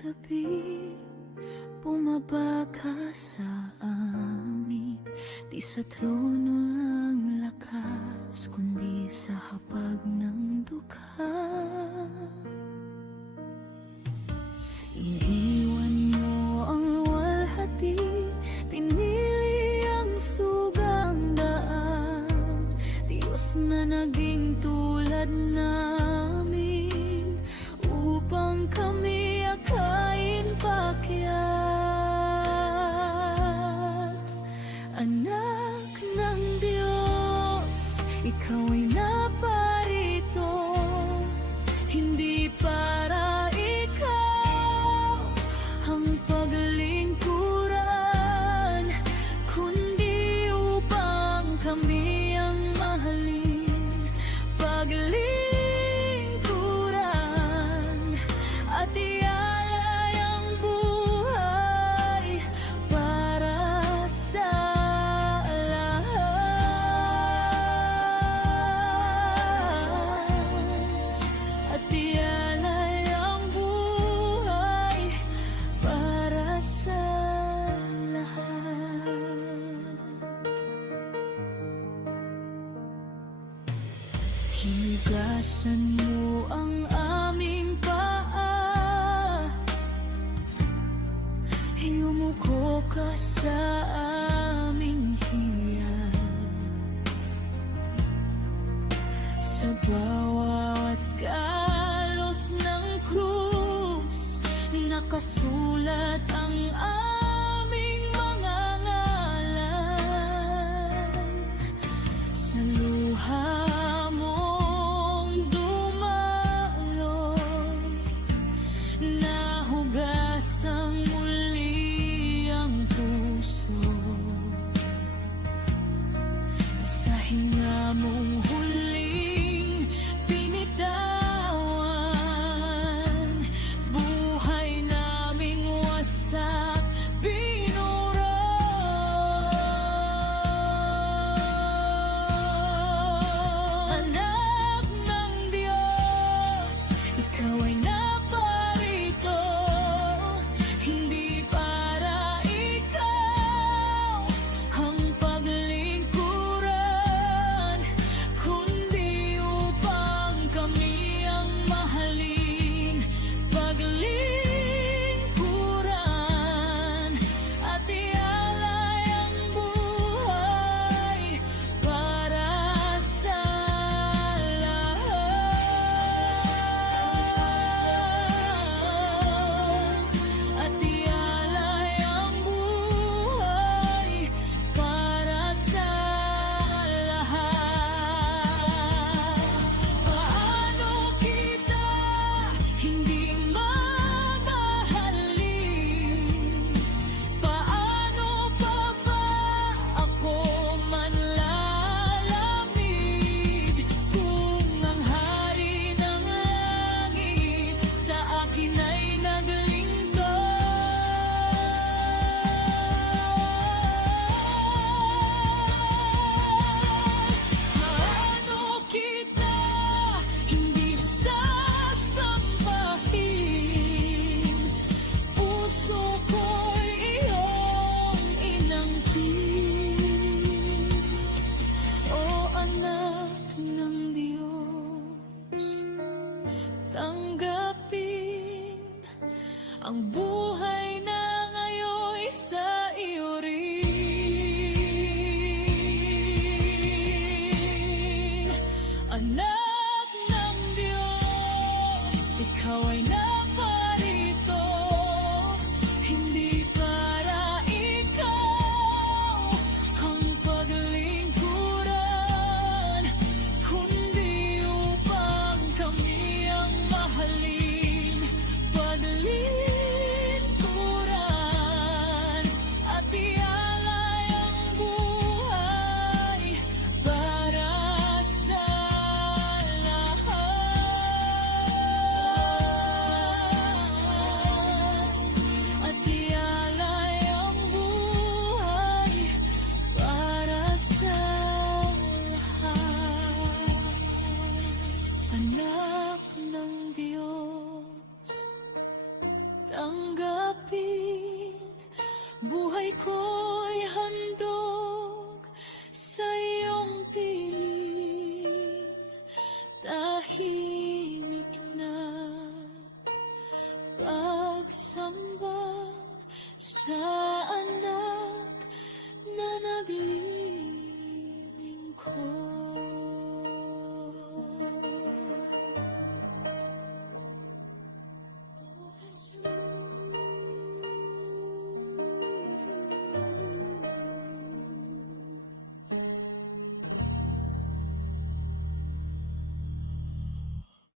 gabi, bumaba ka sa amin. Di sa trono ang lakas, kundi sa hapag ng dukha. Iniwan mo ang walhati, pinili ang sugang daan. Diyos na naging tulad namin, upang kami akayin pakyat. Anak ng Diyos, ikaw ay naparito, hindi para ikaw ang paglingkuran, kundi upang kami ang mahalin. Paglingkuran at ialay ang buhay para sa lahat. At ialay ang buhay para sa lahat. Hinugasan mo ang aming paa, yumuko ka sa aming hiyan. Sa bawat galos ng krus, nakasulat ang aming mga ngalan. Sa luha mong dumaloy, nahugasang muli ang puso. Sa hinga mong huling binitawan, buhay naming wasak binura. Anak ng Diyos, ikaw ay naparito, hindi para ikaw ang paglingkuran, kundi upang kami ang mahalin. Paglingkuran at ialay ang buhay para sa lahat. At ialay ang buhay para sa lahat. Paano kita hindi mamahalin? Paano pa ba ako manlalamig kung ang hari ng langit sa akin ay naglingkod? Paano kita hindi sasambahin? Puso ko'y iyong inangkin. O anak ng Diyos, tanggapin ang buhay na ngayon sa iyo rin. Anak ng Diyos, ikaw ay naparito, hindi para ikaw ang paglingkuran, kundi upang kami ang mahalin. Paglingkuran tanggapin. Buhay ko'y handog sa iyong piling. Tahimik na pagsamba sa anak na nagliligtas.